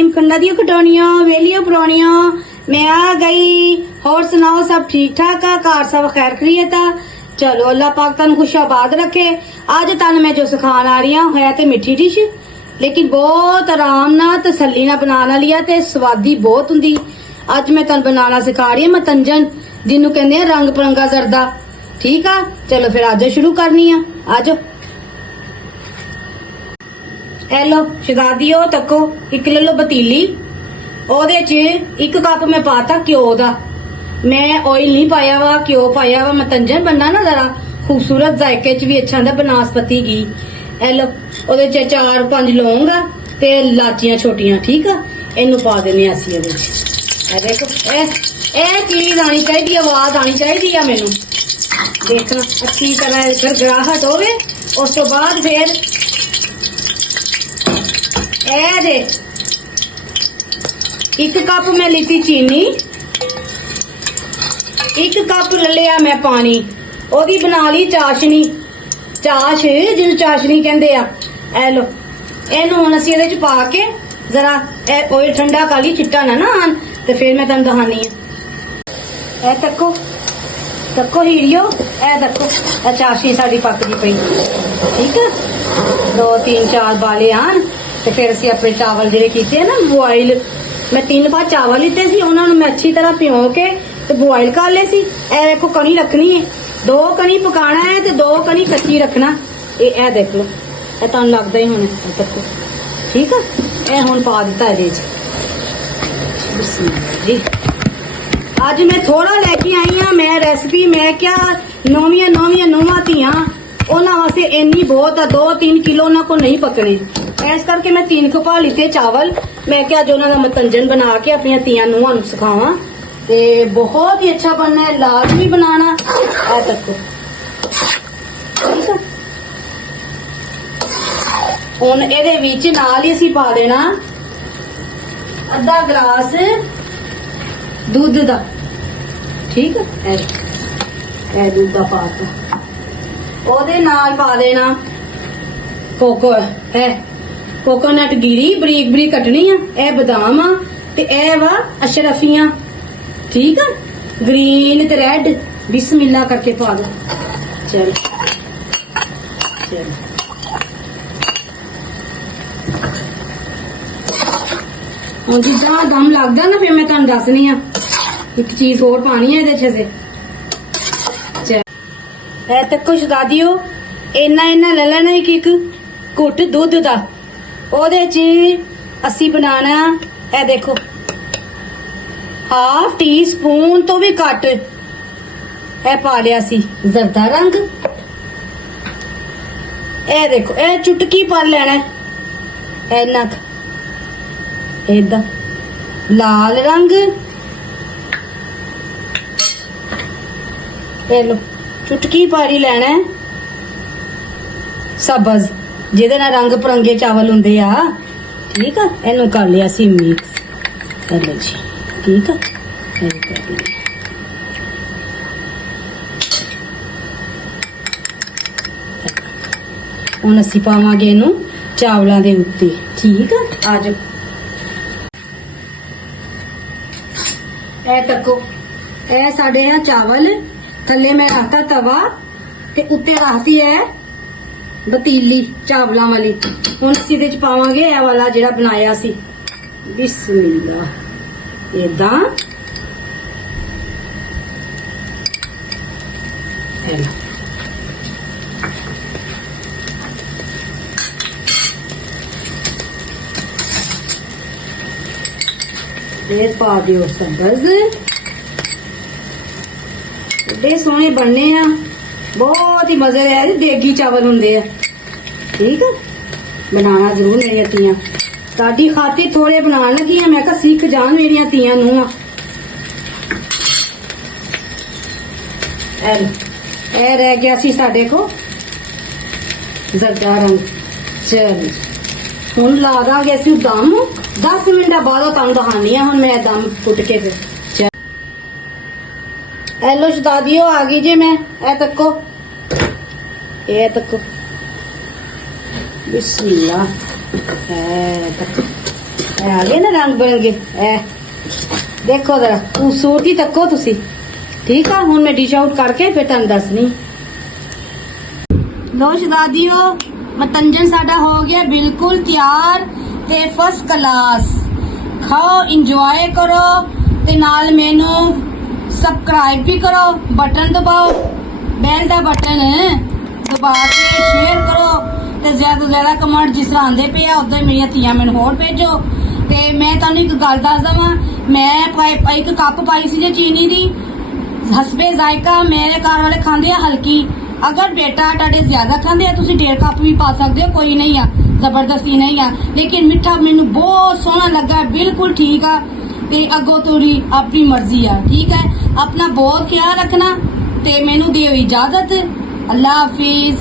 Time खंडा दी कटौनियां वेलियो पुरानियां मैं आ गई। और सुनाओ सब ठीक ठाक आ घर सब खैर खरीयत आ। चलो अल्लाह पाक तन खुश आबाद रखे। अज तन मैं जो सिखान आ रही हूं है ते मिठी डिश लेकिन बहुत आराम ना तसल्ली ना बनाने वाली है ते स्वादी बहुत हुंदी। अज मैं तन बनाना सिखा रही हूं मतंजन जिन्हों कहंदे आ रंग बिरंगा जरदा। ठीक आ चलो फिर आज शुरू करनी आ। आज ए लो शहजादियो तको एक ले लो पतीली ओदे च एक कप मैं पाता घ्यो दा। मैं ऑयल नहीं पाया वा घ्यो पाया वा मतंजन बनना ना जरा खूबसूरत जायके च भी अच्छा होंदा बनास्पति घी। ए लो ओदे च 4-5 लौंग ते लाचियां छोटियां। ठीक आ इनू पा देने असी ओदे च। ए देखो ए चीज आनी चाहिए आवाज आनी चाहिए मैनू देखना अच्छी तरह गरगराहट होवे। उस तो बाद फिर ए दे 1 कप मैं लीती चीनी 1 कप ले लिया मैं पानी ओदी बना ली चाशनी चाश जिन्हों चाशनी कहते आ। ए लो इनू हुण असीं इहदे च पा के जरा ओए ठंडा काली चिट्टा ना ना आन ते फिर मैं तुहानूं दहानी आ। ए तको तको हीरियो ए देखो ए चाशनी साडी पकदी पई। ठीक है 2-3-4 बाले आन ते फिर असीं अपने चावल जिहड़े कीते ना बॉयल मैं 3 बार चावल लीते सी उन्हां नूं मैं अच्छी तरह भिओ के ते बॉयल कर ले सी। ए देखो कणी रखनी है 2 कणी पकाना है ते 2 कणी कच्ची रखना। ए देख लो ए तुहानूं लगदा ही होना देखो। ठीक है ए हुण पा दित्ता इहदे च बिस्मिल्लाह जी। अज मैं थोड़ा लैके आई हाँ मैं रेसिपी मैं क्या नौवां धियां उन्हां वास्ते इन्नी बहुत है 2-3 किलो उन्हां को नहीं पकने इस करके मैं 3 कप लीते चावल। मैं क्या जो उन्हां दा मतंजन बना के अपनी धियां नूहां नूं सिखावां ते बहुत ही अच्छा बनना है लाजमी बनाना। ऐ तको ठीक है हुण इहदे विच नाल ही असीं पा देना अद्धा गिलास दूध दा। ठीक है ए दूध दा पाता ओदे नाल पा देना कोकोनट गिरी बरीक बरीक कटनी आ। ए बादाम आ ते ए वा अशरफियां। ठीक है ग्रीन ते रेड बिस्मिल्लाह करके पा दो। चल चल हुण जिद्दां दम लगदा ना फिर मैं तुहानूं दसनी आ एक चीज होर पानी है इहदे च। ए तको शहजादियो इन्ना इन्ना ले लेना एक घुट दुध दा ओदे च असी बनाना ए देखो 1/2 टीस्पून तो भी घट ए पा लिया सी जरदा रंग। ए देखो ए चुटकी पर लेना इन्ना इदा लाल रंग। ए लो चुटकी पारी लेना है सब्ज जिहदे नाल रंग बिरंगे चावल हुंदे आ। ठीक है इनू कर लिया सी मिक्स कर लो जी। ठीक है हुण असीं पावांगे इनू चावलां दे उत्ते। ठीक है आ जाओ ए तको ए साडे आ चावल थले मैं रखता तवा ते उत्ते रखती है पतीली चावलों वाली। हुण असीं इहदे च पावांगे ए वाला जिहड़ा बनाया सी बिस्मिल्लाह इदां फिर पा दिओ सब्ज। बड़े सोहने बनने आ बहुत ही मजे है देगी चावल होंगे आ। ठीक है बनाना जरूर मेरिया तियां ताड़ी खातिर थोड़े बनान लगी आ मैं सीख जान मेरिया तियां नूहां। ए रह गया सी साडे को जरदा रंग। चल हुण ला दांगे असीं दम 10 मिनट बाद तुहानूं दहानी आ। हुण मैं दम फुट के फिर हेलो शहजादियो आ गई जी मैं ए तको बिस्मिल्लाह ए तको ਆ ਗਏ ਨਾ ਰੰਗ ਬਿਰੰਗੇ ਦੇਖੋ ਜਰਾ ਖੂਬਸੂਰਤੀ ਤੱਕੋ ਤੁਸੀਂ ਠੀਕ ਆ ਹੁਣ ਮੈਂ ਡਿਸ਼ ਆਊਟ ਕਰਕੇ ਫਿਰ ਤੁਹਾਨੂੰ ਦੱਸਣੀ ਲੋ ਸ਼ਹਜ਼ਾਦੀਓ ਮਤੰਜਨ ਸਾਡਾ ਹੋ ਗਿਆ ਬਿਲਕੁਲ ਤਿਆਰ ਤੇ ਫਸਟ ਕਲਾਸ ਖਾਓ ਇੰਜੋਏ ਕਰੋ ਤੇ ਨਾਲ ਮੈਨੂੰ ਸਬਸਕ੍ਰਾਈਬ ਵੀ ਕਰੋ ਬਟਨ ਦਬਾਓ ਬੈਲ ਦਾ ਬਟਨ ਦਬਾ ਕੇ ਸ਼ੇਅਰ ਕਰੋ ਤੇ ਜ਼ਿਆਦਾ ਤੋਂ ਜ਼ਿਆਦਾ ਕਮੈਂਟ ਜਿਸ ਤਰ੍ਹਾਂ ਆਉਂਦੇ ਪਏ ਆ ਉਦਾਂ ਹੀ ਮੇਰੀਆਂ ਧੀਆਂ ਮੈਨੂੰ ਹੋਰ ਭੇਜੋ ਤੇ ਮੈਂ ਤੁਹਾਨੂੰ ਇੱਕ ਗੱਲ ਦੱਸ ਦਵਾਂ ਮੈਂ ਇੱਕ ਕੱਪ ਪਾਈ ਸੀ ਜੇ ਚੀਨੀ ਦੀ ਹਸਬੇ ਜ਼ਾਇਕਾ ਮੇਰੇ ਘਰ ਵਾਲੇ ਖਾਂਦੇ ਆ ਹਲਕੀ ਅਗਰ ਬੇਟਾ ਤੁਹਾਡੇ ਜ਼ਿਆਦਾ ਖਾਂਦੇ ਆ ਤੁਸੀਂ 1.5 ਕੱਪ ਵੀ ਪਾ ਸਕਦੇ ਹੋ ਕੋਈ ਨਹੀਂ ਆ ਜ਼ਬਰਦਸਤੀ ਨਹੀਂ ਆ ਲੇਕਿਨ ਮਿੱਠਾ ਮੈਨੂੰ ਬਹੁਤ ਸੋਹਣਾ ਲੱਗਾ ਬਿਲਕੁਲ ਠੀਕ ਆ ਤੇ ਅੱਗੋਂ ਤੋਰੀ ਆਪਣੀ ਮਰਜ਼ੀ ਆ ਠੀਕ ਹੈ ਆਪਣਾ ਬਹੁਤ ਖਿਆਲ ਰੱਖਣਾ ਤੇ ਮੈਨੂੰ ਦਿਓ ਇਜਾਜ਼ਤ ਅੱਲਾ ਹਾਫਿਜ਼।